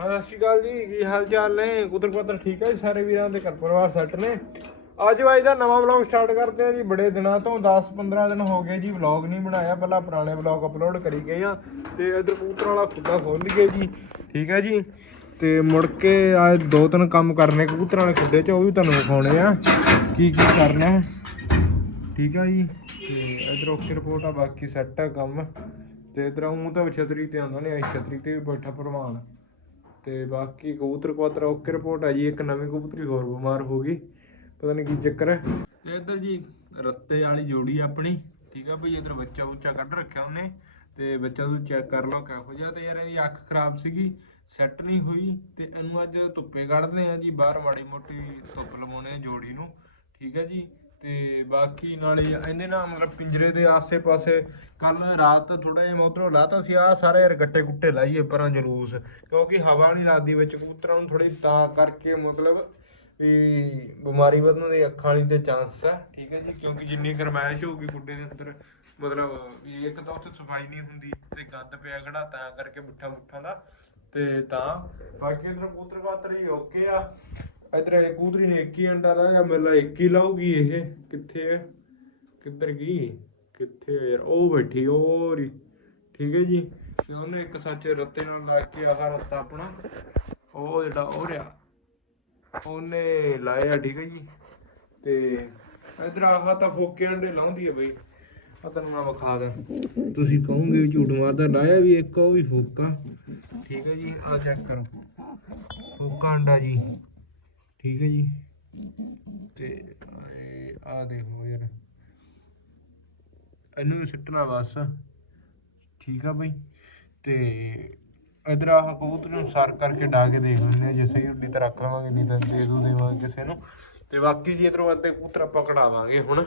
ਹਾਂ, ਸਤਿ ਸ਼੍ਰੀ ਅਕਾਲ ਜੀ। ਕੀ ਹਾਲ ਚਾਲ ਨੇ? ਕੁਦਰ ਪੱਤਰ ਠੀਕ ਹੈ ਜੀ? ਸਾਰੇ ਵੀਰਾਂ ਦੇ ਘਰ ਪਰਿਵਾਰ ਸੈੱਟ ਨੇ। ਅੱਜ ਬਾਈ ਦਾ ਨਵਾਂ ਵਲੌਗ ਸਟਾਰਟ ਕਰਦੇ ਆ ਜੀ। ਬੜੇ ਦਿਨਾਂ ਤੋਂ 10-15 ਦਿਨ ਹੋ ਗਏ ਜੀ, ਵਲੌਗ ਨਹੀਂ ਬਣਾਇਆ। ਪਹਿਲਾਂ ਪੁਰਾਣੇ ਵਲੌਗ ਅਪਲੋਡ ਕਰੀ ਗਏ ਆ ਤੇ ਇਧਰ ਕਬੂਤਰਾਂ ਵਾਲਾ ਖੁੱਡਾ ਖੋਲ ਲਈਏ ਜੀ। ਠੀਕ ਹੈ ਜੀ? ਤੇ ਮੁੜ ਕੇ ਆ ਦੋ ਤਿੰਨ ਕੰਮ ਕਰਨੇ ਕਬੂਤਰਾਂ ਵਾਲੇ ਖੁੱਡੇ 'ਚ, ਉਹ ਵੀ ਤੁਹਾਨੂੰ ਵਿਖਾਉਣੇ ਆ। ਕੀ ਕੀ ਕਰਨਾ ਹੈ। ਠੀਕ ਆ ਜੀ? ਤੇ ਇਧਰ ਓਕੇ ਰਿਪੋਰਟ ਆ, ਬਾਕੀ ਸੈੱਟ ਆ ਕੰਮ। ਤੇ ਇਧਰ ਉਹ ਤਾਂ ਛਤਰੀ ਤੇ ਆਉਂਦਾ ਨੇ ਇਸ ਛਤਰੀ ਤੇ ਵੀ ਬੈਠਾ ਭਰਵਾਨ ਤੇ ਬਾਕੀ ਕਬੂਤਰ ਕਬੂਤਰ ਓਕੇ ਰਿਪੋਰਟ ਆ ਜੀ, ਇੱਕ ਨਵੀਂ ਕਬੂਤਰੀ ਹੋਰ ਬਿਮਾਰ ਹੋ ਗਈ, ਪਤਾ ਨਹੀਂ ਕੀ ਚੱਕਰ ਹੈ ਤੇ ਇਧਰ ਜੀ ਰੱਤੇ ਵਾਲੀ ਜੋੜੀ ਆਪਣੀ, ਠੀਕ ਆ ਭਈ ਇਧਰ ਬੱਚਾ ਬੁੱਚਾ ਕੱਢ ਰੱਖਿਆ ਉਹਨੇ, ਤੇ ਬੱਚਾ ਤੂੰ ਚੈੱਕ ਕਰ ਲਓ ਕਿਹੋ ਜਿਹਾ, ਤੇ ਯਾਰ ਇਹਦੀ ਅੱਖ ਖਰਾਬ ਸੀਗੀ ਸੈੱਟ ਨਹੀਂ ਹੋਈ, ਤੇ ਇਹਨੂੰ ਅੱਜ ਧੁੱਪੇ ਕੱਢਦੇ ਆ ਜੀ, ਬਾਹਰ ਮਾੜੀ ਮੋਟੀ ਧੁੱਪ ਲਵਾਉਣੇ ਆ ਜੋੜੀ ਨੂੰ, ਠੀਕ ਹੈ ਜੀ ਤੇ ਬਾਕੀ ਨਾਲੇ ਇਹਦੇ ਨਾ ਮਤਲਬ ਪਿੰਜਰੇ ਦੇ ਆਸੇ-ਪਾਸੇ ਕੱਲ ਰਾਤ ਥੋੜਾ ਜਿਹਾ ਮੈਂ ਉਧਰੋਂ ਲਾਤਾ ਸੀ ਆ ਸਾਰੇ ਯਾਰ ਗੱਟੇ ਗੁੱਟੇ ਲਾਈਏ ਪਰਾਂ ਜਲੂਸ, ਕਿਉਂਕਿ ਹਵਾ ਨਹੀਂ ਲੱਗਦੀ ਵਿੱਚ ਕਬੂਤਰਾਂ ਨੂੰ ਥੋੜੀ ਤਾਂ ਕਰਕੇ ਮਤਲਬ ਵੀ ਬਿਮਾਰੀ ਵਧਣ ਦੇ ਅੱਖਾਂ ਵਾਲੀ ਤੇ ਚਾਂਸ ਹੈ। ਠੀਕ ਹੈ ਜੀ, ਕਿਉਂਕਿ ਜਿੰਨੀ ਗਰਮਾਇਸ਼ ਹੋਊਗੀ ਗੁੱਡੇ ਦੇ ਅੰਦਰ, ਮਤਲਬ ਵੀ ਇੱਕ ਤਾਂ ਉੱਥੇ ਸਫ਼ਾਈ ਨਹੀਂ ਹੁੰਦੀ ਤੇ ਗੰਦ ਪਿਆ ਖੜਾ ਤਾਂ ਕਰਕੇ ਮਿੱਠਾ ਮੁੱਠਾ ਦਾ ਤੇ ਤਾਂ ਬਾਕੀ ਇਧਰ ਕਬੂਤਰ ਕਾਤਰ ਹੀ ਓਕੇ ਆ। ਇਧਰ ਇਹ ਕਬੂਤਰੀ ਨੇ ਇੱਕ ਹੀ ਅੰਡਾ ਲਾਇਆ ਮੇਲਾ ਇੱਕ ਹੀ ਲਾਊਗੀ ਇਹ, ਕਿੱਥੇ ਹੈ ਕਿੱਧਰ ਗਈ? ਕਿੱਥੇ ਹੈ ਯਾਰ? ਉਹ ਬੈਠੀ ਉਹ ਰੀ ਠੀਕ ਹੈ ਜੀ? ਤੇ ਉਹਨੇ ਇੱਕ ਸੱਚ ਰੱਤੇ ਨਾਲ ਲਾ ਕੇ ਆਹ ਰੱਤਾ ਆਪਣਾ, ਉਹ ਜਿਹੜਾ ਉਹ ਰਿਹਾ ਉਹਨੇ ਲਾਇਆ, ਠੀਕ ਹੈ ਜੀ? ਤੇ ਇਧਰ ਆਹ ਤਾਂ ਫੋਕੇ ਅੰਡੇ ਲਾਉਂਦੀ ਹੈ ਬਈ। ਆ ਤੈਨੂੰ ਮੈਂ ਵਿਖਾ ਦਾਂ ਤੁਸੀਂ ਕਹੋਗੇ ਵੀ ਝੂਠ ਮਾਰਦਾ, ਲਾਇਆ ਵੀ ਇੱਕ, ਉਹ ਵੀ ਫੋਕਾ। ਠੀਕ ਹੈ ਜੀ? ਆ ਚੈੱਕ ਕਰੋ। ਫੋਕਾ ਅੰਡਾ ਜੀ। ਠੀਕ ਹੈ ਜੀ? ਤੇ ਆ ਦੇਖੋ ਯਾਰ। ਇਹਨੂੰ ਵੀ ਸਿੱਟਣਾ ਬਸ। ਠੀਕ ਆ ਬਈ? ਤੇ ਇਧਰ ਆਹ ਕਬੂਤਰ ਨੂੰ ਸਰ ਕਰਕੇ ਡਾ ਕੇ ਦੇਖ ਲੈਂਦੇ ਆ ਜੇ ਸਹੀ ਉੱਡੀ ਤਾਂ ਰੱਖ ਲਵਾਂਗੇ ਨਹੀਂ ਤਾਂ ਦੇ ਦੂ ਦੇਵਾਂਗੇ ਕਿਸੇ ਨੂੰ। ਤੇ ਬਾਕੀ ਜੀ ਇਧਰੋਂ ਅੱਧੇ ਕਬੂਤਰ ਆਪਾਂ ਕਢਾਵਾਂਗੇ ਹੁਣ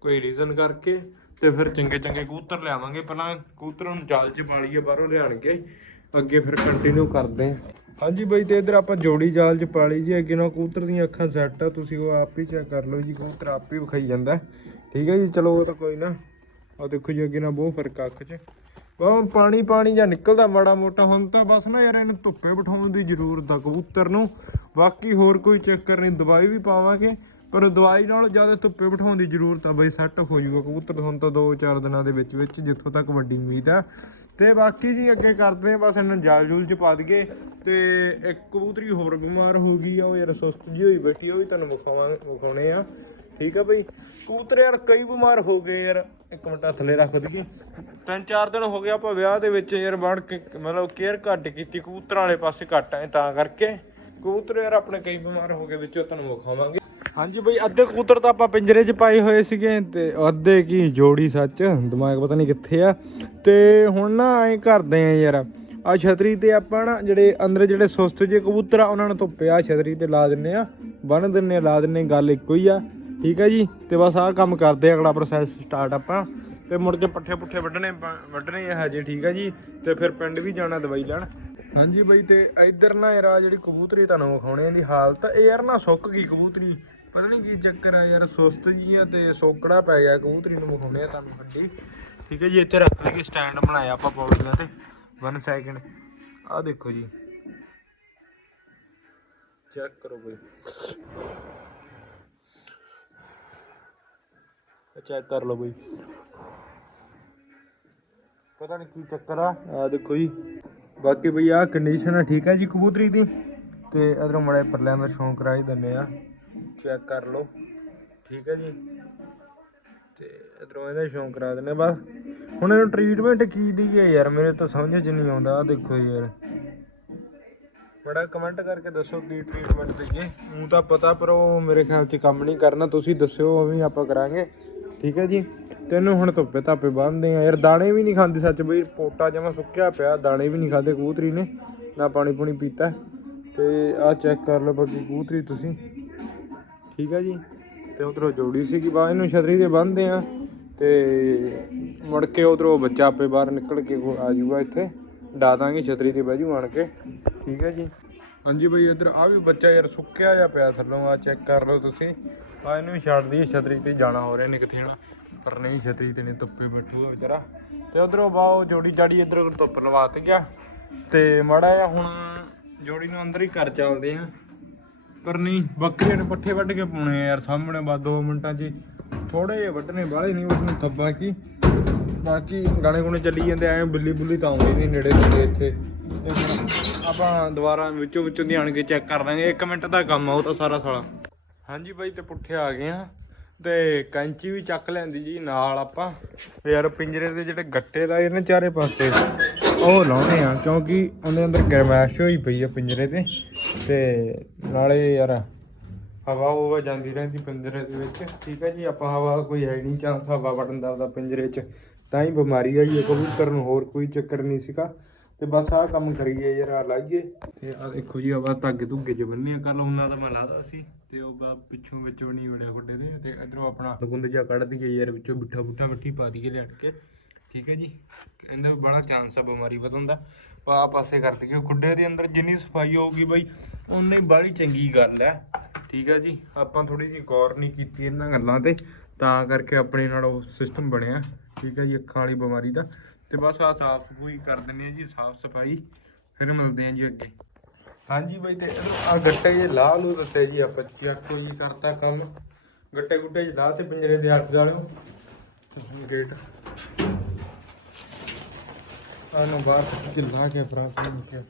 ਕੋਈ ਰੀਜ਼ਨ ਕਰਕੇ। ਤੇ ਫਿਰ ਚੰਗੇ ਚੰਗੇ ਕਬੂਤਰ ਲਿਆਵਾਂਗੇ। ਪਹਿਲਾਂ ਕਬੂਤਰਾਂ ਨੂੰ ਜਾਲ 'ਚ ਪਾ ਲਈਏ ਬਾਹਰੋਂ ਲਿਆਣਗੇ ਅੱਗੇ ਫਿਰ ਕੰਟੀਨਿਊ ਕਰਦੇ ਹਾਂ ਹਾਂਜੀ ਬਾਈ ਤੇ ਇਧਰ ਆਪਾਂ ਜੋੜੀ ਜਾਲ 'ਚ ਪਾ ਲਈ ਜੀ, ਅੱਗੇ ਨਾਲ ਕਬੂਤਰ ਦੀਆਂ ਅੱਖਾਂ ਸੈੱਟ ਆ, ਤੁਸੀਂ ਉਹ ਆਪ ਹੀ ਚੈੱਕ ਕਰ ਲਓ ਜੀ, ਕਬੂਤਰ ਆਪ ਹੀ ਵਿਖਾਈ ਜਾਂਦਾ। ਠੀਕ ਹੈ ਜੀ, ਚਲੋ ਉਹ ਤਾਂ ਕੋਈ ਨਾ ਆ ਦੇਖੋ ਜੀ ਅੱਗੇ ਨਾਲ ਬਹੁਤ ਫ਼ਰਕ ਆ ਅੱਖ 'ਚ। ਬਹੁਤ ਪਾਣੀ ਪਾਣੀ ਜਾਂ ਨਿਕਲਦਾ ਮਾੜਾ ਮੋਟਾ, ਹੁਣ ਤਾਂ ਬਸ ਨਾ ਯਾਰ ਇਹਨੂੰ ਧੁੱਪੇ ਬਿਠਾਉਣ ਦੀ ਜ਼ਰੂਰਤ ਆ ਕਬੂਤਰ ਨੂੰ। ਬਾਕੀ ਹੋਰ ਕੋਈ ਚੱਕਰ ਨਹੀਂ, ਦਵਾਈ ਵੀ ਪਾਵਾਂਗੇ, ਪਰ ਦਵਾਈ ਨਾਲ ਜ਼ਿਆਦਾ ਧੁੱਪੇ ਬਿਠਾਉਣ ਦੀ ਜ਼ਰੂਰਤ ਆ ਬਈ ਸੈੱਟ ਹੋ ਜਾਊਗਾ ਕਬੂਤਰ। ਹੁਣ ਤਾਂ 2-4 ਦਿਨਾਂ ਦੇ ਵਿੱਚ ਵਿੱਚ ਜਿੱਥੋਂ ਤੱਕ ਵੱਡੀ ਉਮੀਦ ਆ। ਤੇ ਬਾਕੀ ਜੀ ਅੱਗੇ ਕਰਦੇ ਆ ਬਸ ਇਹਨਾਂ ਜਾਲ ਜੂਲ ਚ ਪਾ ਦਈਏ। ਤੇ ਇੱਕ ਕਬੂਤਰੀ ਹੋਰ ਬਿਮਾਰ ਹੋ ਗਈ ਆ, ਉਹ ਯਾਰ ਸੁਸਤ ਜੀ ਹੋਈ ਬੈਠੀ ਉਹ ਵੀ ਤੁਹਾਨੂੰ ਵਿਖਾਵਾਂਗੇ ਵਿਖਾਉਣੇ ਆ। ਠੀਕ ਆ ਬਈ? ਕਬੂਤਰ ਯਾਰ ਕਈ ਬਿਮਾਰ ਹੋ ਗਏ ਯਾਰ। ਇੱਕ ਮਿੰਟ ਥੱਲੇ ਰੱਖ ਦਈਏ। ਤਿੰਨ ਚਾਰ ਦਿਨ ਹੋ ਗਏ ਆਪਾਂ ਵਿਆਹ ਦੇ ਵਿੱਚ ਯਾਰ, ਵੜ ਕੇ ਮਤਲਬ ਕੇਅਰ ਘੱਟ ਕੀਤੀ, ਕਬੂਤਰਾਂ ਵਾਲੇ ਪਾਸੇ ਘੱਟ ਆਏ ਤਾਂ ਕਰਕੇ। ਕਬੂਤਰ ਯਾਰ ਆਪਣੇ ਕਈ ਬਿਮਾਰ ਹੋ ਗਏ, ਵਿੱਚੋਂ ਤੁਹਾਨੂੰ ਵਿਖਾਵਾਂਗੇ। ਹਾਂਜੀ ਬਈ, ਅੱਧੇ ਕਬੂਤਰ ਤਾਂ ਆਪਾਂ ਪਿੰਜਰੇ 'ਚ ਪਾਏ ਹੋਏ ਸੀਗੇ ਤੇ ਅੱਧੇ ਕੀ ਜੋੜੀ ਸੱਚ, ਦਿਮਾਗ ਪਤਾ ਨਹੀਂ ਕਿੱਥੇ ਆ। ਤੇ ਹੁਣ ਨਾ ਐਂ ਕਰਦੇ ਆ ਯਾਰ ਆ ਛਤਰੀ ਤੇ ਆਪਾਂ ਨਾ ਜਿਹੜੇ ਅੰਦਰ ਜਿਹੜੇ ਸੁਸਤ ਜੇ ਕਬੂਤਰ ਆ, ਉਹਨਾਂ ਨੂੰ ਧੁੱਪੇ ਛਤਰੀ ਤੇ ਲਾ ਦਿੰਨੇ ਆ, ਬੰਨ ਦਿੰਨੇ ਆ, ਲਾ ਦਿੰਨੇ, ਗੱਲ ਇੱਕੋ ਹੀ ਆ, ਠੀਕ ਹੈ ਜੀ? ਤੇ ਬਸ ਆਹ ਕੰਮ ਕਰਦੇ ਆ, ਅਗਲਾ ਪ੍ਰੋਸੈਸ ਸਟਾਰਟ ਆਪਾਂ। ਤੇ ਮੁੜ ਕੇ ਪੱਠੇ ਪੁੱਠੇ ਵੱਢਣੇ ਵੱਢਣੇ ਆ ਹਜੇ, ਠੀਕ ਹੈ ਜੀ? ਤੇ ਫਿਰ ਪਿੰਡ ਵੀ ਜਾਣਾ ਦਵਾਈ ਲੈਣ। ਹਾਂਜੀ ਬਈ, ਤੇ ਇੱਧਰ ਨਾ ਯਾਰ ਆ ਜਿਹੜੀ ਕਬੂਤਰੀ ਤੁਹਾਨੂੰ ਵਿਖਾਉਣੇ ਦੀ ਹਾਲਤ, ਇਹ ਯਾਰ ਨਾ ਸੁੱਕ ਗਈ ਕਬੂਤਰੀ। ਪਤਾ ਨਹੀਂ ਕੀ ਚੱਕਰ ਆ ਯਾਰ, ਸੁਸਤ ਜੀ ਆ ਤੇ ਸੋਕੜਾ ਪੈ ਗਿਆ ਕਬੂਤਰੀ ਨੂੰ ਵਿਖਾਉਣੇ ਆ ਤੁਹਾਨੂੰ ਹੱਡੀ। ਠੀਕ ਹੈ ਜੀ, ਇੱਥੇ ਰੱਖ ਲਈਏ ਸਟੈਂਡ ਬਣਾਇਆ ਆਪਾਂ ਪੌੜੀਆਂ ਤੇ। 1 ਸੈਕਿੰਡ ਆ ਦੇਖੋ ਜੀ। ਚੈੱਕ ਕਰੋ ਬਈ ਚੈੱਕ ਕਰ ਲਓ ਬਈ ਪਤਾ ਨਹੀਂ ਕੀ ਚੱਕਰ ਆ। ਆ ਦੇਖੋ ਜੀ। ਬਾਕੀ ਬਈ ਆ ਕੰਡੀਸ਼ਨ ਆ, ਠੀਕ ਹੈ ਜੀ ਕਬੂਤਰੀ ਦੀ। ਤੇ ਇਧਰੋਂ ਮੜੇ ਪਰਲਿਆਂ ਦਾ ਸ਼ੌਂਕ ਕਰਾ ਹੀ ਦਿੰਨੇ ਆ। ਚੈੱਕ ਕਰ ਲਓ। ਠੀਕ ਹੈ ਜੀ। ਤੇ ਇਧਰੋਂ ਇਹਦਾ ਸ਼ੌਂਕ ਕਰਾ ਦਿੰਨੇ ਬਸ ਹੁਣ ਇਹਨੂੰ ਟ੍ਰੀਟਮੈਂਟ ਕੀ ਦਈਏ ਯਾਰ, ਮੇਰੇ ਤਾਂ ਸਮਝ 'ਚ ਨਹੀਂ ਆਉਂਦਾ। ਆ ਦੇਖੋ ਯਾਰ। ਬੜਾ ਕਮੈਂਟ ਕਰਕੇ ਦੱਸੋ ਕੀ ਟ੍ਰੀਟਮੈਂਟ ਦਈਏ ਉਹ ਤਾਂ ਪਤਾ ਪਰ ਉਹ ਮੇਰੇ ਖਿਆਲ 'ਚ ਕੰਮ ਨਹੀਂ ਕਰਨਾ। ਤੁਸੀਂ ਦੱਸਿਓ ਉਵੇਂ ਆਪਾਂ ਕਰਾਂਗੇ। ਠੀਕ ਹੈ ਜੀ। ਤੈਨੂੰ ਹੁਣ ਧੁੱਪੇ ਧਾਪੇ ਬੰਨਦੇ ਆ। ਯਾਰ ਦਾਣੇ ਵੀ ਨਹੀਂ ਖਾਂਦੇ ਸੱਚ ਬਈ। ਪੋਟਾ ਜਮਾ ਸੁੱਕਿਆ ਪਿਆ। ਦਾਣੇ ਵੀ ਨਹੀਂ ਖਾਦੇ ਕੂਤਰੀ ਨੇ। ਨਾ ਪਾਣੀ ਪੂਣੀ ਪੀਤਾ। ਤੇ ਆਹ ਚੈੱਕ ਕਰ ਲਓ ਬਾਕੀ ਕਬੂਤਰੀ ਤੁਸੀਂ। ਠੀਕ ਹੈ ਜੀ। ਤੇ ਉਧਰੋਂ ਜੋੜੀ ਸੀਗੀ, ਬਾ ਇਹਨੂੰ ਛਤਰੀ ਤੇ ਬੰਨਦੇ ਆ। ਤੇ ਮੁੜ ਕੇ ਉਧਰੋਂ ਬੱਚਾ ਆਪੇ ਬਾਹਰ ਨਿਕਲ ਕੇ ਆ ਜਾਊਗਾ ਇੱਥੇ। ਡਾ ਦਾਂਗੇ ਛਤਰੀ ਤੇ ਬਹਿ ਆਣ ਕੇ। ਠੀਕ ਹੈ ਜੀ। ਹਾਂਜੀ ਬਈ, ਇੱਧਰ ਆ ਵੀ ਬੱਚਾ ਯਾਰ ਸੁੱਕਿਆ ਜਾਂ ਪਿਆ ਥੱਲੋਂ। ਆ ਚੈੱਕ ਕਰ ਲਓ ਤੁਸੀਂ। ਆ ਇਹਨੂੰ ਵੀ ਛੱਡ ਦਈਏ, ਛਤਰੀ ਤੇ ਜਾਣਾ ਹੋ ਰਿਹਾ ਨੇ ਕਿਥੇ ਨਾ ਪਰ ਨਹੀਂ, ਛਤਰੀ ਤੇ ਨਹੀਂ ਧੁੱਪੇ ਬੈਠੂਗਾ ਵਿਚਾਰਾ। ਤੇ ਉਧਰੋਂ ਬਾਓ ਜੋੜੀ ਜਾੜੀ ਇੱਧਰ ਧੁੱਪ ਲਵਾਤ ਗਿਆ ਤੇ ਮਾੜਾ ਜਿਹਾ ਹੁਣ ਜੋੜੀ ਨੂੰ ਅੰਦਰ ਹੀ ਘਰ ਚੱਲਦੇ ਆ। ਪਰ ਨਹੀਂ ਬੱਕਰੀਆਂ ਨੇ ਪੱਠੇ ਵੱਢ ਕੇ ਪਾਉਣੇ ਆ ਯਾਰ, ਸਾਹਮਣੇ ਬਾ 2 ਮਿੰਟਾਂ 'ਚ ਥੋੜੇ ਜਿਹੇ ਵੱਢਣੇ, ਬਾਹਲੇ ਨਹੀਂ ਉਸ ਨੂੰ ਥੱਬਾ ਕੀ। ਬਾਕੀ ਗਾਣੇ ਗੁਣੇ ਚੱਲੀ ਜਾਂਦੇ ਐ ਬੁੱਲੀ ਬੁੱਲੀ ਤਾਂ ਆਉਂਦੀ ਨਹੀਂ ਨੇੜੇ ਨੇੜੇ ਇੱਥੇ। ਆਪਾਂ ਦੁਬਾਰਾ ਵਿੱਚੋਂ ਵਿੱਚੋਂ ਦੀ ਆਣ ਕੇ ਚੈੱਕ ਕਰ ਲਾਂਗੇ। 1 ਮਿੰਟ ਦਾ ਕੰਮ ਆ, ਉਹ ਤਾਂ ਸਾਰਾ ਸਾਲਾ। ਹਾਂਜੀ ਬਾਈ, ਤੇ ਪੁੱਠੇ ਆ ਗਏ ਆ। ਤੇ ਕੈਂਚੀ ਵੀ ਚੱਕ ਲੈਂਦੀ ਜੀ ਨਾਲ ਆਪਾਂ। ਯਾਰ ਪਿੰਜਰੇ ਦੇ ਜਿਹੜੇ ਗੱਟੇ ਲਾਏ ਨੇ ਚਾਰੇ ਪਾਸੇ, ਉਹ ਲਾਉਣੇ ਆ, ਕਿਉਂਕਿ ਉਹਦੇ ਅੰਦਰ ਗਰਮੈਸ਼ ਹੋਈ ਪਈ ਆ ਪਿੰਜਰੇ ਤੇ। ਤੇ ਨਾਲੇ ਯਾਰ ਹਵਾ ਹੋਵਾ ਜਾਂਦੀ ਰਹਿੰਦੀ ਪਿੰਜਰੇ ਦੇ ਵਿੱਚ। ਠੀਕ ਹੈ ਜੀ, ਆਪਾਂ ਹਵਾ ਕੋਈ ਹੈ ਨਹੀਂ ਚਾਂਸ ਹਵਾ ਵੜਨ ਦਾ ਉਹਦਾ ਪਿੰਜਰੇ 'ਚ, ਤਾਂ ਹੀ ਬਿਮਾਰੀ ਆਈ ਹੈ ਕਬੂਤਰ ਨੂੰ ਹੋਰ ਕੋਈ ਚੱਕਰ ਨਹੀਂ ਸੀਗਾ। ਤੇ ਬਸ ਆਹ ਕੰਮ ਕਰੀਏ ਯਾਰ, ਆਹ ਲਾਈਏ। ਤੇ ਆ ਦੇਖੋ ਜੀ ਆਵਾ ਧਾਗੇ ਧੁੱਗੇ ਚ ਬੰਨੇ ਆ ਕੱਲ ਉਹਨਾਂ ਦਾ ਮੈਂ ਲਾਦਾ ਸੀ। ਤੇ ਉਹ ਬਾ ਪਿੱਛੋਂ ਵਿੱਚੋਂ ਵੀ ਨਹੀਂ ਵੜਿਆ ਖੁੱਡੇ ਦੇ, ਤੇ ਇਧਰੋਂ ਆਪਣਾ ਗੁੰਦ ਜਿਹਾ ਕੱਢ ਦਈਏ ਯਾਰ, ਵਿੱਚੋਂ ਬਿੱਠਾ ਬੁੱਠਾ ਮਿੱਠੀ ਪਾ ਦਈਏ ਲਿਆਟ ਕੇ। ਠੀਕ ਹੈ ਜੀ? ਕਹਿੰਦੇ ਵੀ ਬੜਾ ਚਾਂਸ ਆ ਬਿਮਾਰੀ ਵਧਣ ਦਾ। ਆ ਪਾਸੇ ਕਰ ਦਈਏ। ਖੁੱਡੇ ਦੇ ਅੰਦਰ ਜਿੰਨੀ ਸਫ਼ਾਈ ਹੋਊਗੀ ਬਈ ਉਨੀ ਬਾਹਲੀ ਚੰਗੀ ਗੱਲ ਹੈ। ਠੀਕ ਹੈ ਜੀ? ਆਪਾਂ ਥੋੜੀ ਜਿਹੀ ਗੌਰ ਨਹੀਂ ਕੀਤੀ ਇਹਨਾਂ ਗੱਲਾਂ ਤੇ, ਤਾਂ ਕਰਕੇ ਆਪਣੇ ਨਾਲ ਉਹ ਸਿਸਟਮ ਬਣਿਆ। ਠੀਕ ਹੈ ਜੀ? ਅੱਖਾਂ ਵਾਲੀ ਬਿਮਾਰੀ ਦਾ। ਤੇ ਬਸ ਆ ਸਾਫ਼ ਸਫ਼ਾਈ ਕਰ ਦਿੰਦੇ ਆ ਜੀ, ਸਾਫ਼ ਸਫ਼ਾਈ। ਫਿਰ ਮਿਲਦੇ ਆ ਜੀ ਅੱਗੇ। ਹਾਂਜੀ ਬਾਈ ਤੇ ਆ ਗੱਟੇ ਜੇ ਲਾ ਲੂ ਦਿੱਤੇ ਜੀ ਆਪਾਂ ਚੱਕੋ ਜੀ ਕਰਤਾ ਕੰਮ। ਗੱਟੇ ਗੁੱਟੇ ਜੇ ਲਾ ਤੇ ਪਿੰਜਰੇ ਦੇ ਹੱਥ ਜਾਲਿਓ ਗੇਟ ਆਨੂੰ ਬਾਹਰ ਤੱਕ ਲਾ ਕੇ ਫਰਾਂ ਨੂੰ ਕੇ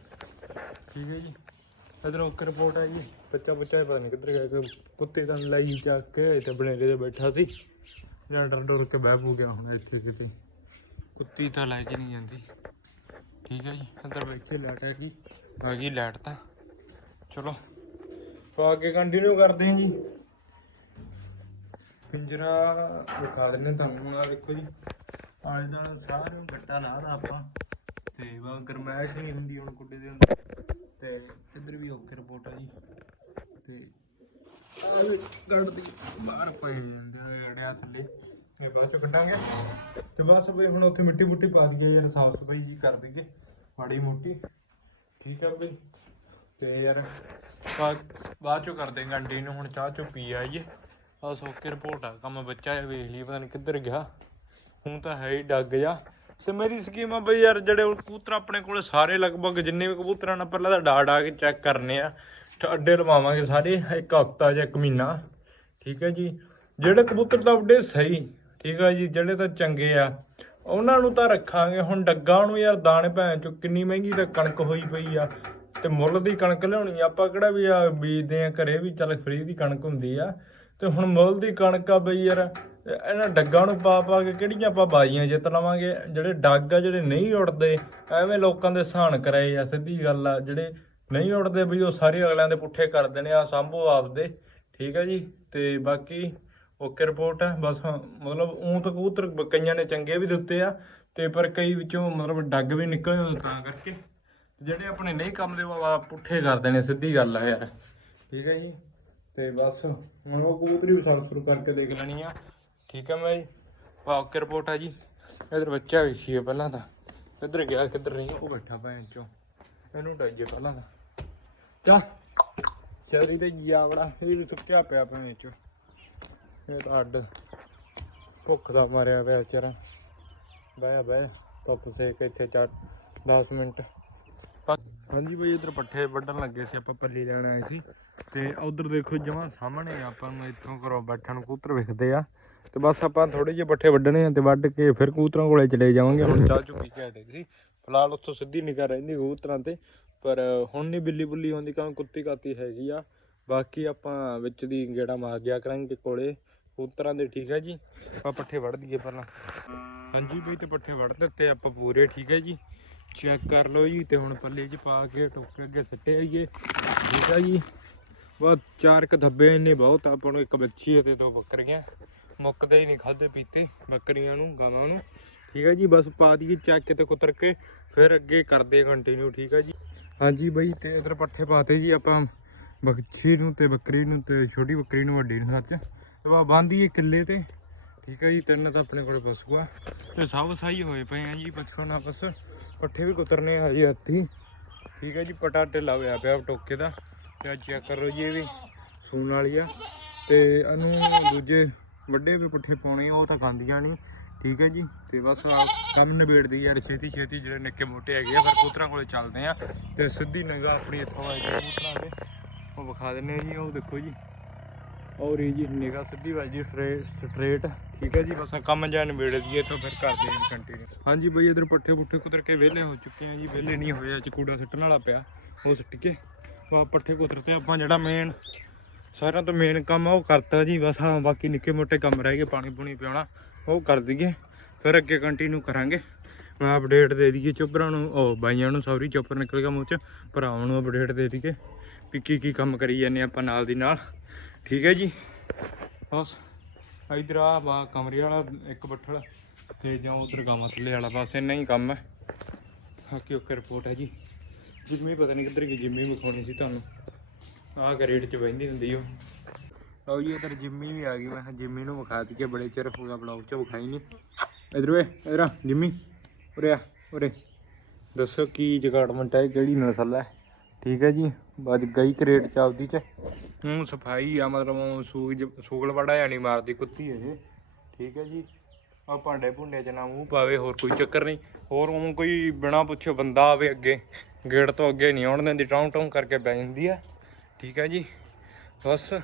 ਠੀਕ ਹੈ ਜੀ। ਇਧਰੋਂ ਇੱਕ ਰਿਪੋਰਟ ਆਈ ਬੱਚਾ ਬੱਚਾ ਪਤਾ ਨਹੀਂ ਕਿੱਧਰ ਗਿਆ। ਕਿ ਕੁੱਤੇ ਤਾਂ ਲਾਈ ਚੱਕ ਕੇ ਤੇ ਬਨੇਰੇ ਤੇ ਬੈਠਾ ਸੀ। ਜਾਂ ਡਰ ਡਰ ਕੇ ਬਹਿ ਬੂ ਗਿਆ ਹੁਣ ਇੱਥੇ ਕਿਤੇ। ਕੁੱਤੀ ਤਾਂ ਲੈ ਕੇ ਨਹੀਂ ਜਾਂਦੀ। ਠੀਕ ਹੈ ਜੀ। ਅੰਦਰ ਬੈਠੇ ਲੈਟ ਹੈ ਜੀ। ਆ ਗਈ ਲੈਟ ਤਾਂ। ਚਲੋ। ਪਾ ਕੇ ਕੰਟੀਨਿਊ ਕਰਦੇ ਹਾਂ ਜੀ। ਪਿੰਜਰਾ ਦਿਖਾ ਦਿੰਨੇ ਤੁਹਾਨੂੰ। ਆ ਦੇਖੋ ਜੀ। ਆਲੇ ਦਾ ਸਾਰਾ ਗੱਟਾ ਲਾਦਾ ਆਪਾਂ। ਤੇ ਵਾ ਗਰਮੈਸ਼ ਨਹੀਂ ਹੁੰਦੀ ਹੁਣ ਕੁੱਡੇ ਦੇ ਅੰਦਰ। ਤੇ ਇੱਧਰ ਵੀ ਓਕੇ ਰਿਪੋਰਟ ਆ ਜੀ। ਤੇ ਆ ਵੀ ਬਾਹਰ ਪਏ ਜਾਂਦੇ ਆ, ਅੜਿਆ ਥੱਲੇ। ਤੇ ਬਾਅਦ ਚੋਂ ਕੱਢਾਂਗੇ। ਤੇ ਬਸ ਬਈ ਹੁਣ ਉੱਥੇ ਮਿੱਟੀ ਮੁੱਟੀ ਪਾ ਦਈਏ ਯਾਰ, ਸਾਫ਼ ਸਫ਼ਾਈ ਜੀ ਕਰ ਦਈਏ। ਮਾੜੀ ਮੋਟੀ। ਠੀਕ ਆ ਬਈ। ਤੇ ਯਾਰ ਬਾ- ਬਾਅਦ ਚੋਂ ਕਰਦੇ ਆਂ ਕੰਟੀਨਿਊ ਹੁਣ ਚਾਹ 'ਚੋਂ ਪੀ ਆਈਏ। ਬਸ ਸੋਕੇ ਰਿਪੋਰਟ ਆ, ਕੰਮ ਬੱਚਾ ਜਿਹਾ ਵੇਖ ਲਈ, ਪਤਾ ਨਹੀਂ ਕਿੱਧਰ ਗਿਆ। ਹੁਣ ਤਾਂ ਹੈ ਹੀ ਡੱਗ ਜਾ। ਤੇ ਮੇਰੀ ਸਕੀਮ ਆ ਬਈ ਯਾਰ, ਜਿਹੜੇ ਕਬੂਤਰ ਆਪਣੇ ਕੋਲ ਸਾਰੇ ਲਗਭਗ ਜਿੰਨੇ ਵੀ ਕਬੂਤਰਾਂ ਨਾਲ ਪਹਿਲਾਂ ਤਾਂ ਡਾ ਡਾ ਕੇ ਚੈੱਕ ਕਰਨੇ ਆ। ਤੇ ਅੱਡੇ ਲਵਾਵਾਂਗੇ ਸਾਰੇ, ਇੱਕ ਹਫਤਾ ਜਾਂ ਇੱਕ ਮਹੀਨਾ। ਠੀਕ ਹੈ ਜੀ। ਜਿਹੜੇ ਕਬੂਤਰ ਤਾਂ ਉੱਡੇ ਸਹੀ, ਠੀਕ ਹੈ ਜੀ, ਜਿਹੜੇ ਤਾਂ ਚੰਗੇ ਆ। ਉਹਨਾਂ ਨੂੰ ਤਾਂ ਰੱਖਾਂਗੇ। ਹੁਣ ਡੱਗਾ ਨੂੰ ਯਾਰ ਦਾਣੇ ਭੈਣ ਚੋ ਕਿੰਨੀ ਮਹਿੰਗੀ ਤਾਂ ਕਣਕ ਹੋਈ ਪਈ ਆ। ਤੇ ਮੁੱਲ ਦੀ ਕਣਕ ਲਿਆਉਣੀ ਆ, ਆਪਾਂ ਕਿਹੜਾ ਵੀ ਆ ਬੀਜਦੇ ਆ ਘਰੇ ਵੀ ਚੱਲ ਫ੍ਰੀ ਦੀ ਕਣਕ ਹੁੰਦੀ ਆ। ਤੇ ਹੁਣ ਮੁੱਲ ਦੀ ਕਣਕ ਆ ਬਈ ਯਾਰ ਇਹਨਾਂ ਡੱਗਾਂ ਨੂੰ ਪਾ ਪਾ ਕੇ ਕਿਹੜੀਆਂ ਆਪਾਂ ਬਾਜੀਆਂ ਜਿੱਤ ਲਵਾਂਗੇ? ਜਿਹੜੇ ਡੱਗ ਆ ਜਿਹੜੇ ਨਹੀਂ ਉੜਦੇ ਐਵੇਂ ਲੋਕਾਂ ਦੇ ਸਹਾਨ ਕਰਾਏ ਆ ਸਿੱਧੀ ਗੱਲ ਆ। ਜਿਹੜੇ ਨਹੀਂ ਉੜਦੇ ਬਈ ਉਹ ਸਾਰੇ ਅਗਲਿਆਂ ਦੇ ਪੁੱਠੇ ਕਰ ਦੇਣੇ ਆ ਸੰਭੋ ਆਪਦੇ। ਠੀਕ ਹੈ ਜੀ? ਤੇ ਬਾਕੀ ਓਕੇ ਰਿਪੋਰਟ ਹੈ, ਬਸ ਮਤਲਬ ਉਹ ਤਾਂ ਕਬੂਤਰ ਕਈਆਂ ਨੇ ਚੰਗੇ ਵੀ ਦਿੱਤੇ ਆ, ਤੇ ਪਰ ਕਈ ਵਿੱਚੋਂ ਮਤਲਬ ਡੱਗ ਵੀ ਨਿਕਲੇ ਹੋਏ ਤਾਂ ਕਰਕੇ। ਜਿਹੜੇ ਆਪਣੇ ਨਹੀਂ ਕੰਮ ਦੇ ਉਹ ਪੁੱਠੇ ਕਰਦੇ ਨੇ ਸਿੱਧੀ ਗੱਲ ਆ ਯਾਰ। ਠੀਕ ਹੈ ਜੀ? ਤੇ ਬਸ, ਹੁਣ ਉਹ ਕਬੂਤਰੀ ਵੀ ਸਾਫ਼ ਸ਼ੁਰੂ ਕਰਕੇ ਦੇਖ ਲੈਣੀ ਆ। ਠੀਕ ਹੈ ਮੈਂ ਜੀ? ਓਕੇ ਰਿਪੋਰਟ ਆ ਜੀ। ਇਧਰ ਬੱਚਾ ਵੇਖੀਏ ਪਹਿਲਾਂ ਤਾਂ। ਕਿੱਧਰ ਗਿਆ, ਕਿੱਧਰ ਨਹੀਂ? ਉਹ ਬੈਠਾ ਭੈਣ ਚੋਂ। ਇਹਨੂੰ ਡਾਈਏ ਪਹਿਲਾਂ ਤਾਂ। ਚਾ ਚਲਦੀ ਤੇ ਗਿਆ ਇਹ ਵੀ ਸੁੱਕਿਆ ਪਿਆ ਆਪਣੇ 'ਚੋਂ। ਇਹ ਤਾਂ ਅੱਡ ਭੁੱਖ ਦਾ ਮਾਰਿਆ ਪਿਆ ਵਿਚਾਰਾ। ਬਹਿ ਬਹਿ, ਧੁੱਪ ਸੇਕ ਇੱਥੇ ਚਾਰ 10 ਮਿੰਟ। ਹਾਂਜੀ ਬਈ, ਇਧਰ ਪੱਠੇ ਵੱਢਣ ਲੱਗੇ ਸੀ, ਆਪਾਂ ਪੱਲੀ ਲੈਣ ਆਏ ਸੀ। ਤੇ ਉਧਰ ਦੇਖੋ ਜਮਾਂ ਸਾਹਮਣੇ ਆਪਾਂ ਨੂੰ ਇੱਥੋਂ ਘਰੋਂ ਬੈਠਣ ਕੂਤਰ ਕਬੂਤਰ ਵਿਖਦੇ ਆ। ਤੇ ਬਸ ਆਪਾਂ ਥੋੜੇ ਜਿਹੇ ਪੱਠੇ ਵੱਢਣੇ ਆ ਤੇ ਵੱਢ ਕੇ ਫਿਰ ਕੂਤਰਾਂ ਕੋਲੇ ਚਲੇ ਜਾਵਾਂਗੇ। ਹੁਣ ਚਾਹ ਚੁੱਕੀ ਕੇ ਸੀ। ਫਿਲਹਾਲ ਉੱਥੋਂ ਸਿੱਧੀ ਨਿਕਲ ਰਹਿੰਦੀ ਕੂਤਰਾਂ ਤੇ। ਪਰ ਹੁਣ ਨਹੀਂ ਬਿੱਲੀ ਬੁੱਲੀ ਆਉਂਦੀ, ਕਿਉਂ ਕੁੱਤੀ ਕਾਤੀ ਹੈਗੀ ਆ। ਬਾਕੀ ਆਪਾਂ ਵਿੱਚ ਦੀ ਗੇੜਾ ਮਾਰ ਗਿਆ ਕਰਾਂਗੇ ਕੋਲੇ। ਕਬੂਤਰਾਂ ਦੇ, ਠੀਕ ਹੈ ਜੀ? ਆਪਾਂ ਪੱਠੇ ਵੱਢ ਦਈਏ ਪਹਿਲਾਂ। ਹਾਂਜੀ ਬਈ, ਤੇ ਪੱਠੇ ਵੱਢ ਦਿੱਤੇ, ਆਪਾਂ ਪੂਰੇ, ਠੀਕ ਹੈ ਜੀ? ਚੈੱਕ ਕਰ ਲਓ ਜੀ, ਤੇ ਹੁਣ ਪੱਲੇ 'ਚ ਪਾ ਕੇ ਟੋਕੇ ਅੱਗੇ ਸਿੱਟੇ ਆਈਏ ਠੀਕ ਹੈ ਜੀ? ਬਸ ਚਾਰ ਕ ਧੱਬੇ ਇੰਨੇ ਬਹੁਤ, ਆਪਾਂ ਨੂੰ ਇੱਕ ਬੱਚੀ ਅਤੇ ਦੋ ਬੱਕਰੀਆਂ। ਮੁੱਕਦੇ ਹੀ ਨਹੀਂ ਖਾਦੇ ਪੀਤੇ, ਬੱਕਰੀਆਂ ਨੂੰ, ਗਾਵਾਂ ਨੂੰ। ਠੀਕ ਹੈ ਜੀ, ਬਸ ਪਾ ਦਈਏ ਚੱਕ ਕੇ ਤੇ ਕੁਤਰ ਕੇ, ਫਿਰ ਅੱਗੇ ਕਰਦੇ ਕੰਟੀਨਿਊ ਠੀਕ ਹੈ ਜੀ? ਹਾਂਜੀ ਬਈ, ਤੇ ਇਧਰ ਪੱਠੇ ਪਾਤੇ ਜੀ ਆਪਾਂ। ਬੱਚੀ ਨੂੰ ਤੇ ਬੱਕਰੀ ਨੂੰ ਤੇ ਛੋਟੀ ਬੱਕਰੀ ਨੂੰ ਵੱਡੀ ਨੂੰ ਸੱਚ। ਤੇ ਬਾ ਬੰਦੀਏ ਕਿੱਲੇ ਤੇ। ਠੀਕ ਹੈ ਜੀ, ਤਿੰਨ ਤਾਂ ਆਪਣੇ ਕੋਲ ਪਸ਼ੂ ਆ। ਤੇ ਸਭ ਸਹੀ ਹੋਏ ਪਏ ਆ ਜੀ, ਪਛੋ ਆਪਸ ਪੱਠੇ ਵੀ ਕੁਤਰਨੇ ਆ ਜੀ ਹੱਥੀ ਠੀਕ ਹੈ ਜੀ ਪਟਾ ਢਿੱਲਾ ਹੋਇਆ ਪਿਆ ਟੋਕੇ ਦਾ। ਤੇ ਅੱਜ ਚੈੱਕ ਕਰੋ ਜੀ, ਇਹ ਵੀ ਸੂਣ ਵਾਲੀ ਆ। ਤੇ ਇਹਨੂੰ ਦੂਜੇ ਵੱਡੇ ਵੀ ਪੁੱਠੇ ਪਾਉਣੇ ਆ, ਉਹ ਤਾਂ ਖਾਂਦੀਆਂ ਨਹੀਂ ਠੀਕ ਹੈ ਜੀ, ਤੇ ਬਸ ਕੰਮ ਨਿਬੇੜਦੀ ਯਾਰ ਛੇਤੀ ਛੇਤੀ ਜਿਹੜੇ ਨਿੱਕੇ ਮੋਟੇ ਹੈਗੇ ਆ, ਫਿਰ ਕਬੂਤਰਾਂ ਕੋਲੇ ਚੱਲਦੇ ਆ। ਤੇ ਸਿੱਧੀ ਨਿਗਾਹ ਆਪਣੀ ਇੱਥੋਂ ਆਏ ਕਬੂਤਰਾਂ ਦੇ। ਉਹ ਵਿਖਾ ਦਿੰਨੇ ਆ ਜੀ, ਉਹ ਦੇਖੋ ਜੀ। ਔਰ ਇਹ ਜੀ ਨਿਗਾਹ ਸਿੱਧੀ ਵੱਜਦੀ ਸਟ੍ਰੇਟ। ਠੀਕ ਹੈ ਜੀ ਬਸ ਕੰਮ ਜਾਂ ਨਿਬੇੜ ਦਈਏ ਤਾਂ ਫਿਰ ਕਰਦੇ ਹਾਂ ਕੰਟੀਨਿਊ ਹਾਂਜੀ ਬਈ ਇਧਰ ਪੱਠੇ ਪੁੱਠੇ ਕੁਤਰ ਕੇ ਵਿਹਲੇ ਹੋ ਚੁੱਕੇ ਆ ਜੀ ਵਿਹਲੇ ਨਹੀਂ ਹੋਏ ਅੱਜ ਕੂੜਾ ਸਿੱਟਣ ਵਾਲਾ ਪਿਆ ਉਹ ਸਿੱਟ ਕੇ ਆ ਪੱਠੇ ਕੁਤਰ ਤੇ ਆਪਾਂ ਜਿਹੜਾ ਮੇਨ ਸਾਰਿਆਂ ਤੋਂ ਮੇਨ ਕੰਮ ਆ ਉਹ ਕਰਤਾ ਜੀ ਬਸ ਹਾਂ ਬਾਕੀ ਨਿੱਕੇ ਮੋਟੇ ਕੰਮ ਰਹਿ ਗਏ ਪਾਣੀ ਪੂਣੀ ਪਿਆਉਣਾ ਉਹ ਕਰ ਦਈਏ ਫਿਰ ਅੱਗੇ ਕੰਟੀਨਿਊ ਕਰਾਂਗੇ। ਮੈਂ ਅਪਡੇਟ ਦੇ ਦਈਏ ਚੋਪਰਾਂ ਨੂੰ ਉਹ ਬਾਈਆਂ ਨੂੰ ਸੌਰੀ ਚੋਪਰ ਨਿਕਲ ਗਿਆ ਮੂੰਹ ਚ ਭਰਾਵਾਂ ਨੂੰ ਅਪਡੇਟ ਦੇ ਦਈਏ ਵੀ ਕੀ ਕੀ ਕੰਮ ਕਰੀ ਜਾਂਦੇ ਆਪਾਂ ਨਾਲ ਦੀ ਨਾਲ। ਠੀਕ ਹੈ ਜੀ। ਬਸ, ਇਧਰ ਆ ਬਾ ਕਮਰੇ ਵਾਲਾ, ਇੱਕ ਬੱਠਲ, ਤੇ ਜਾਂ ਉਧਰ ਗਾਵਾਂ ਥੱਲੇ ਵਾਲਾ ਬਸ, ਇੰਨਾ ਹੀ ਕੰਮ ਹੈ। ਹਾਕੀ ਓਕੇ ਰਿਪੋਰਟ ਹੈ ਜੀ। ਜਿੰਮੀ ਪਤਾ ਨਹੀਂ ਕਿੱਧਰ ਗਈ, ਜਿੰਮੀ ਵਿਖਾਉਣੀ ਸੀ ਤੁਹਾਨੂੰ। ਆਹ ਗਰੇਡ ਚ ਬਹਿੰਦੀ ਹੁੰਦੀ ਉਹ। ਲਓ ਜੀ, ਇਧਰ ਜਿੰਮੀ ਵੀ ਆ ਗਈ। ਮੈਂ ਕਿਹਾ ਜਿੰਮੀ ਨੂੰ ਵਿਖਾ ਦਈਏ, ਬੜੇ ਚਿਰ ਹੋ ਗਿਆ ਬਲੌਗ ਚ ਵਿਖਾਈ ਨਹੀਂ ਇਧਰ ਵੇ ਇਧਰ ਆ, ਜਿੰਮੀ। ਉਰੇ ਆ, ਉਰੇ। ਦੱਸੋ ਕੀ ਜਗਾੜਮੈਂਟ ਹੈ, ਕਿਹੜੀ ਨਸਲ ਹੈ? ਠੀਕ ਹੈ ਜੀ ਬਾਜ ਗਈ ਕਰੇਟ ਚ ਆਪਦੀ ਚ? ਹੂੰ ਸਫ਼ਾਈ ਆ, ਮਤਲਬ ਸੂਗ ਸੂਗਲ ਵੜਾ ਨਹੀਂ ਮਾਰਦੀ ਕੁੱਤੀ ਇਹ। ਠੀਕ ਹੈ ਜੀ। ਆ ਭਾਂਡੇ ਭੁੰਡੇ ਚ ਨਾ ਮੂੰਹ ਪਾਵੇ, ਹੋਰ ਕੋਈ ਚੱਕਰ ਨਹੀਂ। ਹੋਰ ਉਹ ਕੋਈ ਬਿਨਾ ਪੁੱਛੇ ਬੰਦਾ ਆਵੇ ਅੱਗੇ ਗੇਟ ਤੋਂ ਅੱਗੇ ਨਹੀਂ ਆਉਣ ਦਿੰਦੀ ਟਾਉਂ ਟਾਉਂ ਕਰਕੇ ਬੈ ਜਾਂਦੀ ਆ। ਠੀਕ ਹੈ ਜੀ। ਬਸ,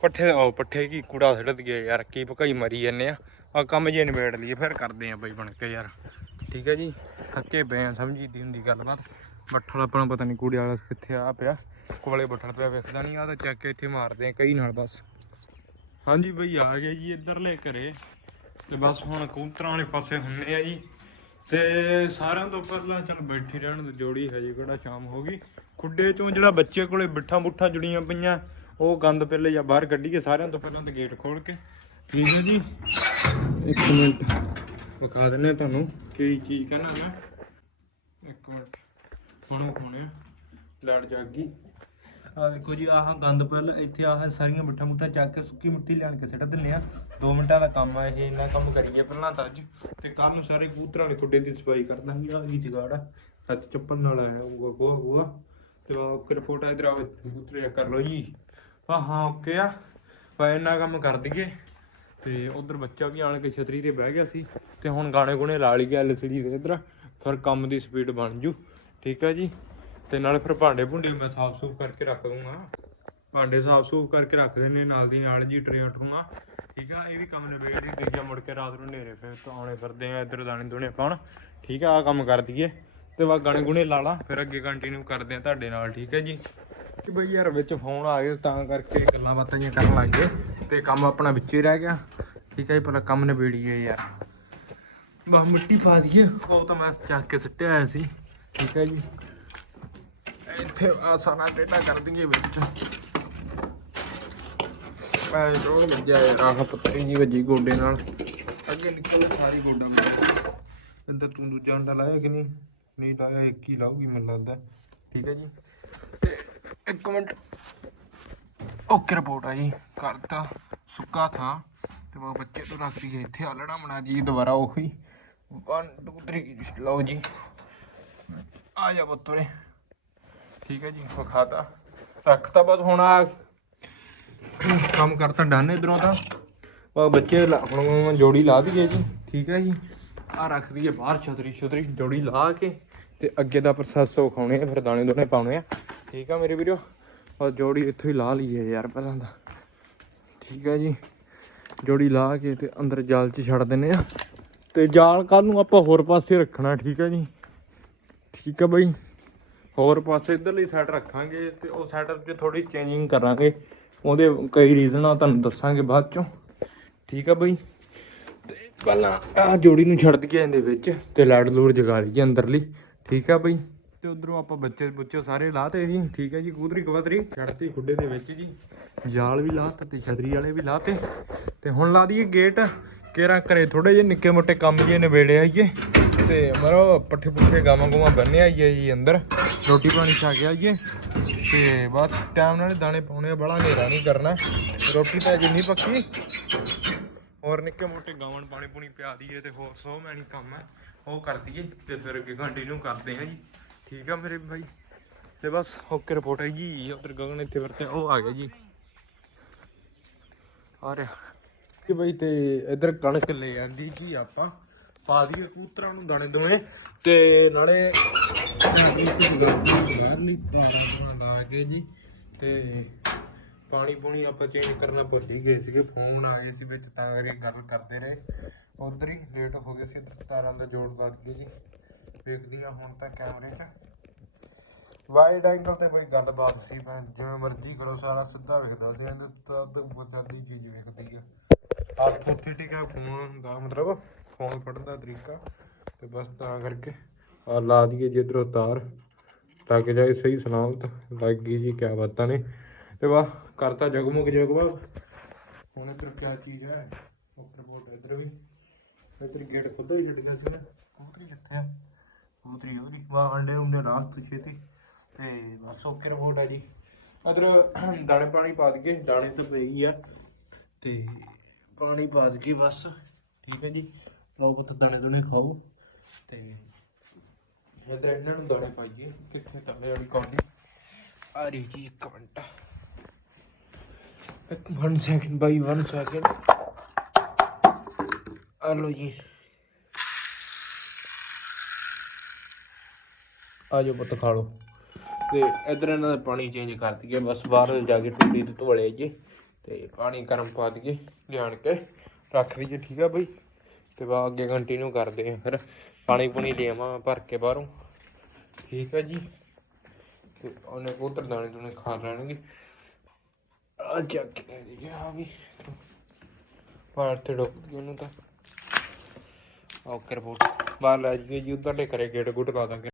ਪੱਠੇ ਆਓ, ਪੱਠੇ ਕੀ ਕੂੜਾ ਸਿੱਟ ਦਈਏ ਯਾਰ, ਕੀ ਭਕਾਈ ਮਰੀ ਜਾਂਦੇ ਆ। ਆ ਕੰਮ ਜੇ ਨਿਬੇੜ ਲਈਏ, ਫਿਰ ਕਰਦੇ ਆ ਬਈ ਬਣ ਕੇ ਯਾਰ। ਠੀਕ ਹੈ ਜੀ। ਥੱਕੇ ਪਏ ਆ, ਸਮਝੀ ਦੀ ਹੁੰਦੀ ਗੱਲਬਾਤ। ਬੱਠਲ ਆਪਣਾ ਪਤਾ ਨਹੀਂ ਕੂੜੇ ਵਾਲਾ ਕਿੱਥੇ ਆ ਪਿਆ। ਕੋਲੇ ਬੱਠਲ ਪਿਆ ਵੇਖਦਾ ਨਹੀਂ ਆ ਤਾਂ ਚੱਕ ਕੇ ਇੱਥੇ ਮਾਰਦੇ ਆ ਕਈ ਨਾਲ ਬਸ। ਹਾਂਜੀ ਬਈ, ਆ ਗਏ ਜੀ ਇੱਧਰਲੇ ਘਰੇ। ਤੇ ਬਸ ਹੁਣ ਕਬੂਤਰਾਂ ਵਾਲੇ ਪਾਸੇ ਹੁੰਨੇ ਆ ਜੀ। ਤੇ ਸਾਰਿਆਂ ਤੋਂ ਪਹਿਲਾਂ ਚੱਲ ਬੈਠੀ ਰਹਿਣ ਦੀ ਜੋੜੀ ਹਜੇ ਕਿਹੜਾ ਸ਼ਾਮ ਹੋ ਗਈ। ਖੁੱਡੇ ਚੋਂ ਜਿਹੜਾ ਬੱਚੇ ਕੋਲੇ ਬਿੱਠਾਂ ਬੁੱਠਾਂ ਜੁੜੀਆਂ ਪਈਆਂ, ਉਹ ਗੰਦ ਪਹਿਲੇ ਜਾਂ ਬਾਹਰ ਕੱਢੀਏ, ਸਾਰਿਆਂ ਤੋਂ ਪਹਿਲਾਂ ਤਾਂ ਗੇਟ ਖੋਲ ਕੇ। ਠੀਕ ਹੈ ਜੀ। ਇੱਕ ਮਿੰਟ, ਵਿਖਾ ਦਿੰਨੇ ਆ ਤੁਹਾਨੂੰ ਕਿਹੜੀ ਚੀਜ਼ ਕਹਿਣਾ ਮੈਂ ਇੱਕ ਮਿੰਟ, ਹੁਣ ਵਿਖਾਉਣੇ ਆ। ਲਾਈਟ ਆ ਦੇਖੋ ਜੀ, ਆਹ ਗੰਦ ਪਹਿਲਾਂ ਇੱਥੇ ਆਹ ਸਾਰੀਆਂ ਮਿੱਠਾ ਮੁੱਠਾ ਚੱਕ ਕੇ ਸੁੱਕੀ ਮਿੱਟੀ ਲਿਆਣ ਕੇ ਸਿੱਟ ਦਿੰਨੇ ਆ। 2 ਮਿੰਟਾਂ ਦਾ ਕੰਮ ਆ ਇਹ, ਇੰਨਾ ਕੰਮ ਕਰੀਏ ਪਹਿਲਾਂ ਤਾਂ ਅੱਜ। ਤੇ ਕੱਲ ਨੂੰ ਸਾਰੇ ਕਬੂਤਰਾਂ ਵਾਲੇ ਖੁੱਡੇ ਦੀ ਸਫ਼ਾਈ ਕਰ ਦਾਂਗੇ ਆ ਜੀ ਜਗਾੜ ਸੱਚ ਚੱਪਲ ਨਾਲ ਆਇਆ ਉਹ ਗੋਆ ਗੋਆ ਤੇ ਉਹ ਓਕੇ ਰਿਪੋਰਟ ਆ ਇਧਰ ਆਵੇ ਕਬੂਤਰ ਕਰ ਲਓ ਜੀ। ਹਾਂ ਹਾਂ, ਓਕੇ ਆ। ਪਾ ਇੰਨਾ ਕੰਮ ਕਰ ਦਈਏ। ਤੇ ਉਧਰ ਬੱਚਾ ਵੀ ਆਣ ਕੇ ਛਤਰੀ ਤੇ ਬਹਿ ਗਿਆ ਸੀ। ਤੇ ਹੁਣ ਗਾਣੇ ਗੁਣੇ ਲਾ ਲਈ ਗਿਆ ਐਲਸੀਡੀ ਦੇ ਇਧਰ। ਫਿਰ ਕੰਮ ਦੀ ਸਪੀਡ ਬਣ ਜੂ। ਠੀਕ ਹੈ ਜੀ? ਤੇ ਨਾਲ ਫਿਰ ਭਾਂਡੇ ਭੁੰਡੇ ਮੈਂ ਸਾਫ਼ ਸੂਫ ਕਰਕੇ ਰੱਖ ਦੂੰਗਾ ਭਾਂਡੇ ਸਾਫ਼ ਸੂਫ ਕਰਕੇ ਰੱਖ ਦਿੰਨੇ ਨਾਲ ਦੀ ਨਾਲ ਜੀ ਟਰੇ ਉਠੂੰਗਾ ਠੀਕ ਆ, ਇਹ ਵੀ ਕੰਮ ਨਿਬੇੜ ਦੀ ਦੂਜਾ ਮੁੜ ਕੇ ਰਾਤ ਨੂੰ ਹਨੇਰੇ ਫਿਰ ਤੋਂ ਆਉਣੇ ਫਿਰਦੇ ਆ, ਇੱਧਰ ਦਾਣੇ ਦੁਣੇ ਪਾਉਣ। ਠੀਕ ਆ ਆ ਕੰਮ ਕਰ ਦਈਏ। ਤੇ ਵਾ ਗਾਣੇ ਗੁਣੇ ਲਾ ਲਾ, ਫਿਰ ਅੱਗੇ ਕੰਟੀਨਿਊ ਕਰਦੇ ਆ ਤੁਹਾਡੇ ਨਾਲ। ਠੀਕ ਹੈ ਜੀ? ਕਿ ਬਈ ਯਾਰ, ਵਿੱਚ ਫੋਨ ਆ ਗਏ ਤਾਂ ਕਰਕੇ ਗੱਲਾਂ ਬਾਤਾਂ ਜਿਹੀਆਂ ਕਰਨ ਲੱਗ ਗਏ। ਤੇ ਕੰਮ ਆਪਣਾ ਵਿੱਚ ਰਹਿ ਗਿਆ। ਠੀਕ ਹੈ ਜੀ ਪਹਿਲਾਂ ਕੰਮ ਨਿਬੇੜੀਏ ਯਾਰ। ਬਾ ਮਿੱਟੀ ਪਾ ਦਈਏ। ਉਹ ਤਾਂ ਮੈਂ ਚੱਕ ਕੇ ਸਿੱਟਿਆ ਆਇਆ ਸੀ। ਠੀਕ ਹੈ ਜੀ? ਇੱਥੇ, ਆ ਸਾਰਾ ਡੇਟਾ ਕਰ ਦਈਏ ਵਿੱਚ। ਐ ਟਰੋਲ ਵੱਜਿਆ ਯਾਰ, ਆਹ ਜੀ ਵੱਜੀ ਗੋਡੇ ਨਾਲ। ਅੱਗੇ ਨਿਕਲ ਸਾਰੀ ਗੋਡਾ ਮੇਰਾ ਅੰਦਰ ਤੂੰ ਦੂਜਾ ਅੰਡਾ ਲਾਇਆ ਕਿ ਨਹੀਂ? ਨਹੀਂ ਲਾਇਆ, ਇੱਕ ਹੀ ਲਾਉਗੀ ਮੈਨੂੰ ਲੱਗਦਾ। ਠੀਕ ਹੈ ਜੀ। ਤੇ ਇੱਕ ਮਿੰਟ। ਓਕੇ, ਰਿਪੋਰਟ ਆ ਜੀ। ਕਰਤਾ। ਸੁੱਕਾ ਥਾਂ। ਤੇ ਉਹ ਬੱਚੇ ਤੋਂ ਰੱਖ ਦਈਏ। ਇੱਥੇ ਆਲਣਾ ਬਣਾ ਜੀ ਦੁਬਾਰਾ ਉਹੀ। 1 2 3 ਲਓ ਜੀ। ਆ ਜਾ ਬੱਤੋਰੇ ਠੀਕ ਹੈ ਜੀ, ਵਿਖਾਤਾ। ਰੱਖਤਾ ਬਸ ਹੁਣ ਆ ਕੰਮ ਕਰਤਾ ਡਨ ਇਧਰੋਂ ਤਾਂ। ਉਹ ਬੱਚੇ ਲਾ- ਹੁਣ ਜੋੜੀ ਲਾ ਦਈਏ ਜੀ। ਠੀਕ ਹੈ ਜੀ। ਆ ਰੱਖ ਦਈਏ ਬਾਹਰ ਛਤਰੀ ਛਤਰੀ, ਜੋੜੀ ਲਾ ਕੇ ਤੇ ਅੱਗੇ ਦਾ ਪ੍ਰੋਸੈਸ ਵਿਖਾਉਣੇ ਆ, ਫਿਰ ਦਾਣੇ ਦੋਨੇ ਪਾਉਣੇ ਆ। ਠੀਕ ਆ ਮੇਰੇ ਵੀਰੋ। ਔਰ ਜੋੜੀ ਇੱਥੋਂ ਹੀ ਲਾ ਲਈਏ ਯਾਰ ਪਹਿਲਾਂ ਤਾਂ। ਠੀਕ ਹੈ ਜੀ। ਜੋੜੀ ਲਾ ਕੇ ਤੇ ਅੰਦਰ ਜਾਲ 'ਚ ਛੱਡ ਦਿੰਨੇ ਆ। ਤੇ ਜਾਲ ਕੱਲ ਨੂੰ ਆਪਾਂ ਹੋਰ ਪਾਸੇ ਰੱਖਣਾ, ਠੀਕ ਹੈ ਜੀ। ਠੀਕ ਹੈ ਬਾਈ। ਹੋਰ ਪਾਸੇ ਇਧਰਲੀ ਸਾਈਡ ਰੱਖਾਂਗੇ ਤੇ ਉਹ ਸੈਟਅਪ 'ਚ ਥੋੜੀ ਚੇਂਜਿੰਗ ਕਰਾਂਗੇ। ਉਹਦੇ ਕਈ ਰੀਜ਼ਨ ਆ, ਤੁਹਾਨੂੰ ਦੱਸਾਂਗੇ ਬਾਅਦ ਚੋਂ। ਠੀਕ ਆ ਬਈ? ਤੇ ਪਹਿਲਾਂ ਆ ਜੋੜੀ ਨੂੰ ਛੱਡ ਦਈਏ ਇਹਦੇ ਵਿੱਚ ਤੇ ਲਾਈਟ ਲੂੜ ਜਗਾ ਲਈਏ ਅੰਦਰਲੀ। ਠੀਕ ਆ ਬਈ? ਤੇ ਉਧਰੋਂ ਆਪਾਂ ਬੱਚੇ ਬੁੱਚੇ ਸਾਰੇ ਲਾਤੇ ਜੀ ਠੀਕ ਹੈ ਜੀ ਕੂਦਰੀ ਕਵਤਰੀ। ਛੱਡਤੀ ਖੁੱਡੇ ਦੇ ਵਿੱਚ ਜੀ। ਜਾਲ ਵੀ ਲਾਤਾ ਤੇ ਛਤਰੀ ਵਾਲੇ ਵੀ ਲਾਤੇ ਤੇ। ਹੁਣ ਲਾ ਦਈਏ ਗੇਟ ਕੇਰਾ ਘਰੇ ਥੋੜੇ ਜਿਹੇ ਨਿੱਕੇ ਮੋਟੇ ਕੰਮ ਜੇ ਨਿਬੇੜੇ ਆਈਏ ਤੇ ਮਰੋ ਪੱਠੇ ਪੁੱਠੇ ਗਾਵਾਂ ਗੂਵਾਂ ਬੰਨੇ ਆਈਏ ਜੀ ਅੰਦਰ। ਰੋਟੀ ਪਾਣੀ ਖਾ ਕੇ ਆਈਏ ਤੇ ਬਾਅਦ ਟਾਈਮ ਨਾਲ ਦਾਣੇ ਪਾਉਣੇ ਆ, ਬੜਾ ਹਨੇਰਾ ਨਹੀਂ ਕਰਨਾ। ਰੋਟੀ ਤਾਂ ਅਜੇ ਪੱਕੀ। ਹੋਰ ਨਿੱਕੇ ਮੋਟੇ ਗਾਵਣ ਪਾਣੀ ਪੂਣੀ ਪਿਆ ਦਈਏ ਤੇ ਹੋਰ ਸੋ ਮੈਣੀ ਕੰਮ ਹੈ ਉਹ ਕਰ ਦਈਏ ਤੇ ਫਿਰ ਅੱਗੇ ਕੰਟੀਨਿਊ ਕਰਦੇ ਹਾਂ ਜੀ। ਠੀਕ ਆ ਮੇਰੇ ਭਾਈ। ਤੇ ਬਸ ਓਕੇ ਰਿਪੋਰਟ ਹੈ ਜੀ। ਉਧਰ ਗਗਨ ਇੱਥੇ ਵਰਤੇ ਉਹ ਆ ਗਿਆ ਜੀ। ਆ ਰਿਹਾ। ਕਿ ਬਈ ਤੇ ਇਧਰ ਕਣਕ ਲੈ ਜਾਂਦੀ ਜੀ ਆਪਾਂ, ਪਾ ਦਈਏ ਕੂਤਰਾਂ ਨੂੰ ਦਾਣੇ ਦੋਵੇਂ ਤੇ ਨਾਲੇ ਬਾਹਰਲੀ ਤਾਰਾਂ ਲਾ ਕੇ ਜੀ ਤੇ ਪਾਣੀ ਪੂਣੀ ਆਪਾਂ ਚੇਂਜ ਕਰਨਾ ਭੁੱਲ ਹੀ ਗਏ ਸੀਗੇ ਫੋਨ ਆ ਗਏ ਸੀ ਵਿੱਚ ਤਾਂ ਕਰਕੇ ਗੱਲ ਕਰਦੇ ਰਹੇ। ਉਧਰ ਹੀ ਲੇਟ ਹੋ ਗਏ ਸੀ ਤਾਰਾਂ ਦਾ ਜੋੜ ਵੱਧ ਗਿਆ ਜੀ। ਵੇਖਦੀਆਂ ਹੁਣ ਤਾਂ ਕੈਮਰੇ 'ਚ। ਵਾਈਡ ਐਂਗਲ ਤੇ ਕੋਈ ਗੱਲਬਾਤ ਸੀ ਮੈਂ ਜਿਵੇਂ ਮਰਜ਼ੀ ਕਰੋ, ਸਾਰਾ ਸਿੱਧਾ ਵੇਖਦਾ ਸੀ, ਇਹਦੇ ਤੋਂ ਅੱਧ ਬਚਾਦੀ ਚੀਜ਼ ਵੇਖਦੀ ਆ। ਹੱਥ ਉੱਥੇ ਟਿਕਿਆ ਫੋਨ ਦਾ ਮਤਲਬ ਫੋਨ ਫੜਨ ਦਾ ਤਰੀਕਾ ਤੇ ਬਸ ਤਾਂ ਕਰਕੇ ਆ ਲਾ ਦਈਏ ਜਿੱਧਰੋਂ ਤਾਰ ਲੱਗ ਜਾਏ ਸਹੀ ਸਲਾਮਤ ਲੱਗ ਗਈ ਜੀ, ਕਿਆ ਬਾਤਾਂ ਨੇ। ਤੇ ਵਾਹ, ਕਰਤਾ ਜਗਮੁਗ ਜਗਮਗ ਹੁਣ ਇੱਧਰ ਕਿਆ ਚੀਜ਼ ਹੈ, ਉੱਪਰ ਬੋਲ ਇੱਧਰ ਵੀ। ਇੱਧਰ ਗੇਟ ਖੁੱਲ੍ਹਾ ਹੀ ਛੱਡੀਆਂ ਸੀ ਨਾ ਕਿੱਥੇ ਆ? ਕਬੂਤਰੀ ਉਹਦੀ ਵਾਹ, ਅੰਡੇ ਹੁੰਦੇ ਰਾਤ ਛੇਤੀ। ਤੇ ਬਸ ਓਕੇ ਰਿਪੋਰਟ ਆ ਜੀ। ਅਦਰ ਦਾਣੇ ਪਾਣੀ ਪਾ ਦਈਏ। ਦਾਣੇ ਤਾਂ ਪਈ ਹੀ ਆ। ਤੇ ਪਾਣੀ ਪਾ ਦਈਏ ਬਸ। ਠੀਕ ਹੈ ਜੀ। ਲਓ ਪੁੱਤ, ਦਾਣੇ ਦੁਣੇ ਖਾਓ ਤੇ ਇਧਰ ਇਹਨਾਂ ਨੂੰ ਦਾਣੇ ਪਾਈਏ, ਕਿੱਥੇ ਦਾਣੇ ਵਾਲੀ ਕੌਡੀ ਆ ਰਹੀ ਜੀ ਇੱਕ ਮਿੰਟ। ਇੱਕ 1 ਸੈਕਿੰਡ ਬਾਈ 1 ਸੈਕਿੰਡ ਆ ਲਓ ਜੀ। ਆ ਜਾਓ ਪੁੱਤ, ਖਾ ਲਓ। ਤੇ ਇਧਰ ਇਹਨਾਂ ਦਾ ਪਾਣੀ ਚੇਂਜ ਕਰ ਦਈਏ, ਬਸ ਬਾਹਰ ਜਾ ਕੇ ਟੁੱਟੀ ਤੇ ਧੋਲੇ ਜੀ ਤੇ ਪਾਣੀ ਗਰਮ ਪਾ ਦਈਏ, ਲਿਆਣ ਕੇ ਰੱਖ ਦਈਏ, ਠੀਕ ਆ ਬਈ? ਤੇ ਬਾ ਅੱਗੇ ਕੰਟੀਨਿਊ ਕਰਦੇ ਆ ਫਿਰ। ਪਾਣੀ ਪੂਣੀ ਲਿਆਵਾਂ ਭਰ ਕੇ ਬਾਹਰੋਂ। ਠੀਕ ਆ ਜੀ। ਤੇ ਉਹਨੇ ਕਬੂਤਰ ਦਾਣੇ ਦੂਣੇ ਖਾ ਲੈਣਗੇ। ਆ ਚੱਕ ਕੇ ਜੀ ਆ ਵੀ। ਬਾਹਰ ਤੇ ਡੁੱਬ ਗਈ ਉਹਨੂੰ ਤਾਂ। Okay report. ਬਾਹਰ ਲੈ ਜਾਈਏ ਜੀ ਉਧਰ ਦੇ ਕਰੇ ਗੇਟ ਗੁੱਟ ਲਾ ਦਾਂਗੇ।